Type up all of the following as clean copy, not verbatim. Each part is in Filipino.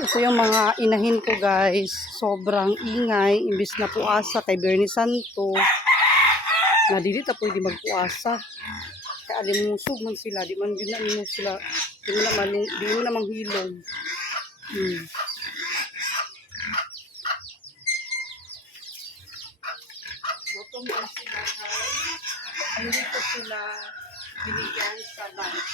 Ito yung mga inahin ko guys. Sobrang ingay. Imbis na puasa kay Bernie Santo. Nadilita pwede magpuasa. Kaya alimusog man sila. Di man din na sila. Di mo na manghilom. Gutom man sila guys. Hindi ko sila binigyan sa lunch.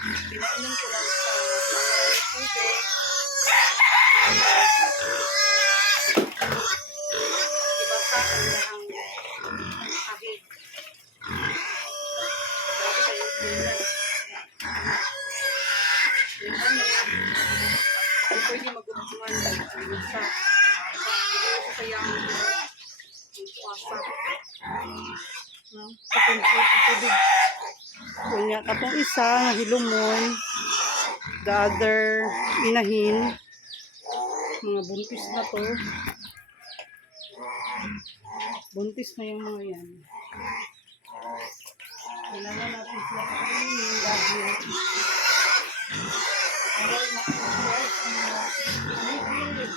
Pinainom ko lang sa mga tubig. Ibasa ang lahang ahig. Grabe kayo sila. Yung ano, hindi pwede mag-upuan dahil ang isa. Hindi ko kaya ang puasa. Tubig. Kunya katong isa nga hilumon. The other inahin. Mga buntis na to. Buntis na yung mga yan. Kailangan natin sila kainin dahil ayaw makusuwag ang mga umihilig.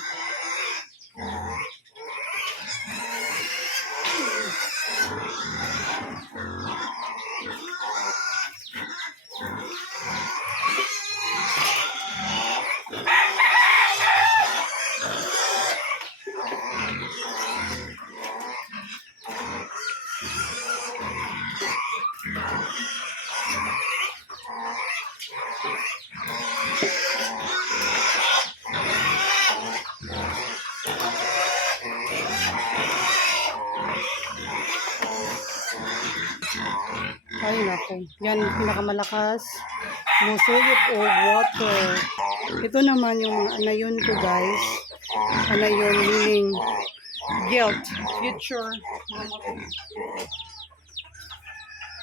Ay nako, yan pinakamalakas. Musuyot o water. Ito naman yung mga anayon ko guys. Anayon meaning guilt, future.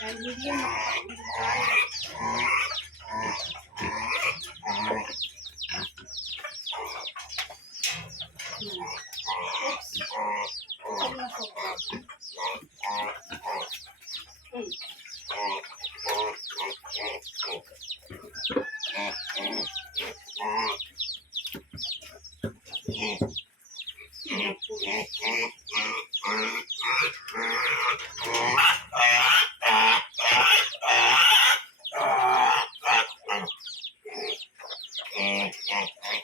And hindi yan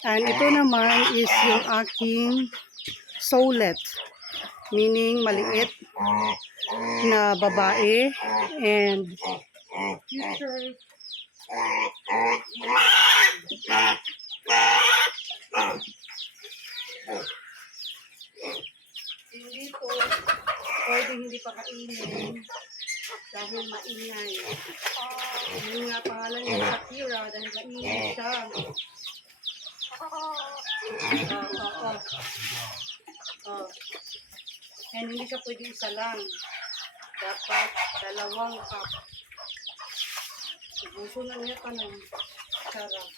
And ito naman is yung aking soulet, meaning maliit na babae and future. Hindi to pwede hindi pa kainin dahil maingay. Yun nga pangalan niya Shakira dahil maingay siya. And hindi siya pwede isa lang. Dapat 2 cup. Ubuso na niya ka ng sarap.